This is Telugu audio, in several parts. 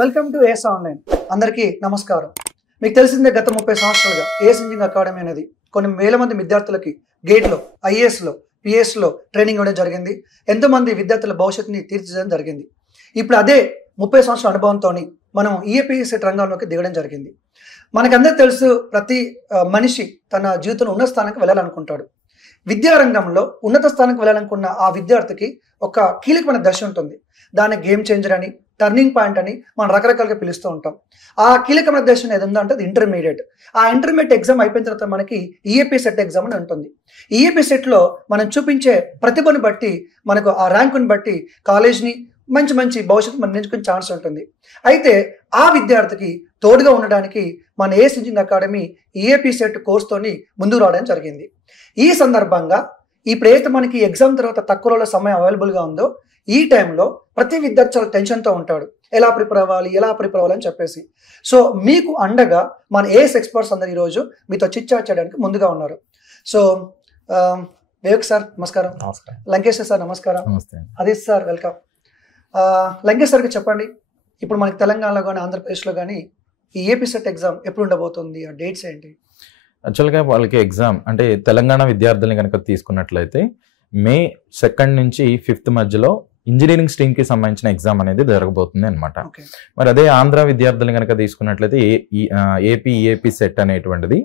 Welcome to ace online. అందరికీ నమస్కారం. మీకు తెలిసిందే గత 30 సంవత్సరాలుగా ఏస్ ఇంజినియరింగ్ అకాడమీ అనేది కొన్ని వేల మంది విద్యార్థులకి గేట్లో, ఐఏఎస్లో, పిఎస్లో ట్రైనింగ్ ఇవ్వడం జరిగింది. ఎంతోమంది విద్యార్థుల భవిష్యత్తుని తీర్చిదిద్దడం జరిగింది. ఇప్పుడు అదే 30 సంవత్సరాల అనుభవంతో మనం ఈఏపీసెట్ రంగంలోకి దిగడం జరిగింది. మనకందరూ తెలుసు, ప్రతి మనిషి తన జీవితంలో ఉన్నత స్థానానికి వెళ్ళాలనుకుంటాడు. విద్యారంగంలో ఉన్నత స్థానానికి వెళ్ళాలనుకున్న ఆ విద్యార్థికి ఒక కీలకమైన దశ ఉంటుంది. దాన్ని గేమ్ చేంజర్ అని, టర్నింగ్ పాయింట్ అని మనం రకరకాలుగా పిలుస్తూ ఉంటాం. ఆ కీలకమైన దశ ఏది ఉందో అంటే అది ఇంటర్మీడియట్. ఆ ఇంటర్మీడియట్ ఎగ్జామ్ అయిపోయిన తర్వాత మనకి ఈఏపీ సెట్ ఎగ్జామ్ అని ఉంటుంది. ఈఏపీ సెట్లో మనం చూపించే ప్రతిభను బట్టి, మనకు ఆ ర్యాంకుని బట్టి కాలేజ్ని మంచి భవిష్యత్తు మనం ఎంచుకునే ఛాన్స్ ఉంటుంది. అయితే ఆ విద్యార్థికి తోడుగా ఉండడానికి మన ఏస్ ఇంజినియరింగ్ అకాడమీ ఈఏపీ సెట్ కోర్స్తోని ముందుకు రావడం జరిగింది. ఈ సందర్భంగా ఇప్పుడైతే మనకి ఎగ్జామ్ తర్వాత తక్కువ రోజుల సమయం అవైలబుల్గా ఉందో, ఈ టైంలో ప్రతి విద్యార్థి చాలా టెన్షన్తో ఉంటాడు. ఎలా ప్రిపేర్ అవ్వాలి అని చెప్పేసి. సో మీకు అండగా మన ఏఎస్ ఎక్స్పర్ట్స్ అందరు ఈరోజు మీతో చిట్చాట్ చేయడానికి ముందుగా ఉన్నారు. సో వివేక్ సార్ నమస్కారం. లంకేష్ సార్ నమస్కారం. Aditya sir welcome. లంకేష్ సార్కి చెప్పండి, ఇప్పుడు మనకి తెలంగాణలో కానీ ఆంధ్రప్రదేశ్లో కానీ ఈ ఏపీ సెట్ ఎగ్జామ్ ఎప్పుడు ఉండబోతుంది, ఆ డేట్స్ ఏంటి? యాక్చువల్గా వాళ్ళకి ఎగ్జామ్ అంటే తెలంగాణ విద్యార్థుల్ని కనుక తీసుకున్నట్లయితే May 2 నుంచి 5 మధ్యలో ఇంజనీరింగ్ స్ట్రీమ్కి సంబంధించిన ఎగ్జామ్ అనేది జరగబోతుంది అనమాట. మరి అదే ఆంధ్ర విద్యార్థుల్ని కనుక తీసుకున్నట్లయితే ఏపీ సెట్ అనేటువంటిది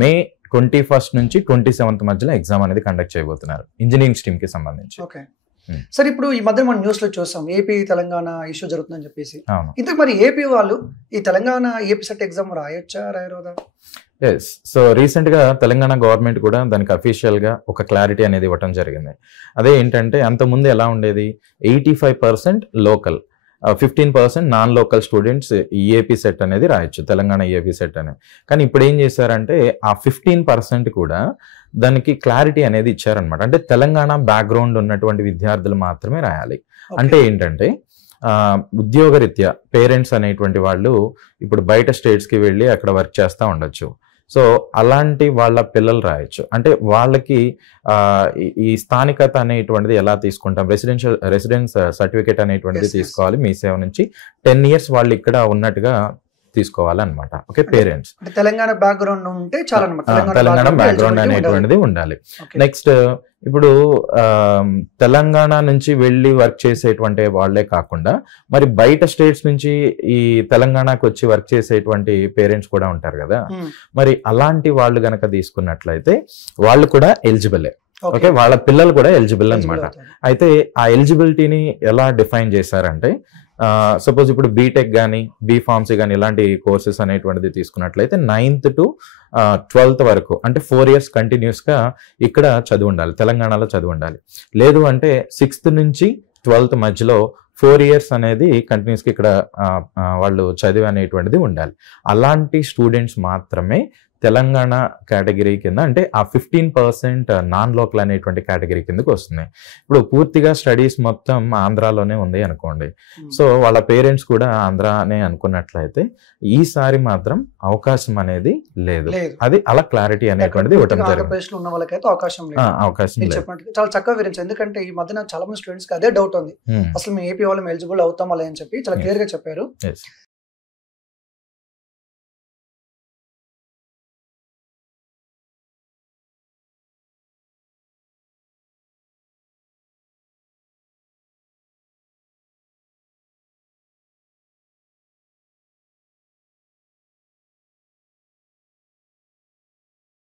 May 21 నుంచి 27 మధ్యలో ఎగ్జామ్ అనేది కండక్ట్ చేయబోతున్నారు ఇంజనీరింగ్ స్ట్రీమ్కి సంబంధించి. సార్, ఇప్పుడు ఈ మధ్య మనం న్యూస్ లో చూసాం ఏపీ తెలంగాణ ఇష్యూ జరుగుతుందని చెప్పేసి. ఇంతకు మరి ఏపీ వాళ్ళు ఈ తెలంగాణ ఏపీ సెట్ ఎగ్జామ్ రాయొచ్చా రాయరోదా? ఎస్. సో రీసెంట్ గా తెలంగాణ గవర్నమెంట్ కూడా దానికి అఫీషియల్ గా ఒక క్లారిటీ అనేది ఇవ్వడం జరిగింది. అదే ఏంటంటే అంతకుముందు ఎలా ఉండేది, 85% local, 15% non local students EAP set అనేది రాయొచ్చు, తెలంగాణ ఈఏపీ సెట్ అనేది. కానీ ఇప్పుడు ఏం చేశారంటే ఆ 15% కూడా దానికి క్లారిటీ అనేది ఇచ్చారనమాట. అంటే తెలంగాణ బ్యాక్గ్రౌండ్ ఉన్నటువంటి విద్యార్థులు మాత్రమే రాయాలి. అంటే ఏంటంటే ఉద్యోగరీత్యా పేరెంట్స్ అనేటువంటి వాళ్ళు ఇప్పుడు బయట స్టేట్స్కి వెళ్ళి అక్కడ వర్క్ చేస్తూ ఉండొచ్చు. సో అలాంటి వాళ్ళ పిల్లలు రాయొచ్చు. అంటే వాళ్ళకి ఈ స్థానికత అనేటువంటిది ఎలా తీసుకుంటాం, రెసిడెన్స్ సర్టిఫికేట్ అనేటువంటిది తీసుకోవాలి. మీ సేవ నుంచి 10 years వాళ్ళు ఇక్కడ ఉన్నట్టుగా తీసుకోవాలన్నమాట. ఓకే, పేరెంట్స్ తెలంగాణ బ్యాక్గ్రౌండ్ ఉంటే చాలా, తెలంగాణ బ్యాక్గ్రౌండ్ అనేటువంటిది ఉండాలి. నెక్స్ట్ ఇప్పుడు తెలంగాణ నుంచి వెళ్ళి వర్క్ చేసేటువంటి వాళ్లే కాకుండా మరి బయట స్టేట్స్ నుంచి ఈ తెలంగాణకు వచ్చి వర్క్ చేసేటువంటి పేరెంట్స్ కూడా ఉంటారు కదా. మరి అలాంటి వాళ్ళు గనక తీసుకున్నట్లయితే వాళ్ళు కూడా ఎలిజిబులే. ఓకే, వాళ్ళ పిల్లలు కూడా ఎలిజిబుల్ అనమాట. అయితే ఆ ఎలిజిబిలిటీని ఎలా డిఫైన్ చేశారంటే, సపోజ్ ఇప్పుడు బీటెక్ కానీ బీఫార్మసీ కానీ ఇలాంటి కోర్సెస్ అనేటువంటిది తీసుకున్నట్లయితే 9th to 12th వరకు అంటే 4 years కంటిన్యూస్గా ఇక్కడ చదువు ఉండాలి, తెలంగాణలో చదువు ఉండాలి. లేదు అంటే 6th నుంచి 12th మధ్యలో 4 years అనేది కంటిన్యూస్గా ఇక్కడ వాళ్ళు చదివి అనేటువంటిది ఉండాలి. అలాంటి స్టూడెంట్స్ మాత్రమే తెలంగాణ కేటగిరీ కింద, అంటే ఆ 15% నాన్ లోకల్ అనేటువంటి కేటగిరీ కిందకి వస్తున్నాయి. ఇప్పుడు పూర్తిగా స్టడీస్ మొత్తం ఆంధ్రాలోనే ఉంది అనుకోండి, సో వాళ్ళ పేరెంట్స్ కూడా ఆంధ్రానే అనుకున్నట్లయితే ఈసారి మాత్రం అవకాశం అనేది లేదు. అది అలా క్లారిటీ అనేటువంటిది ఇవ్వడం జరిగింది. అవకాశం చాలా చక్కగా వివరించారు. ఎందుకంటే ఈ మధ్యన చాలా మంది స్టూడెంట్స్ కి అదే డౌట్ ఉంది, అసలు మేము ఏపీ వాళ్ళం ఎలిజిబుల్ అవుతామా అని చెప్పి చాలా క్లియర్ గా చెప్పారు.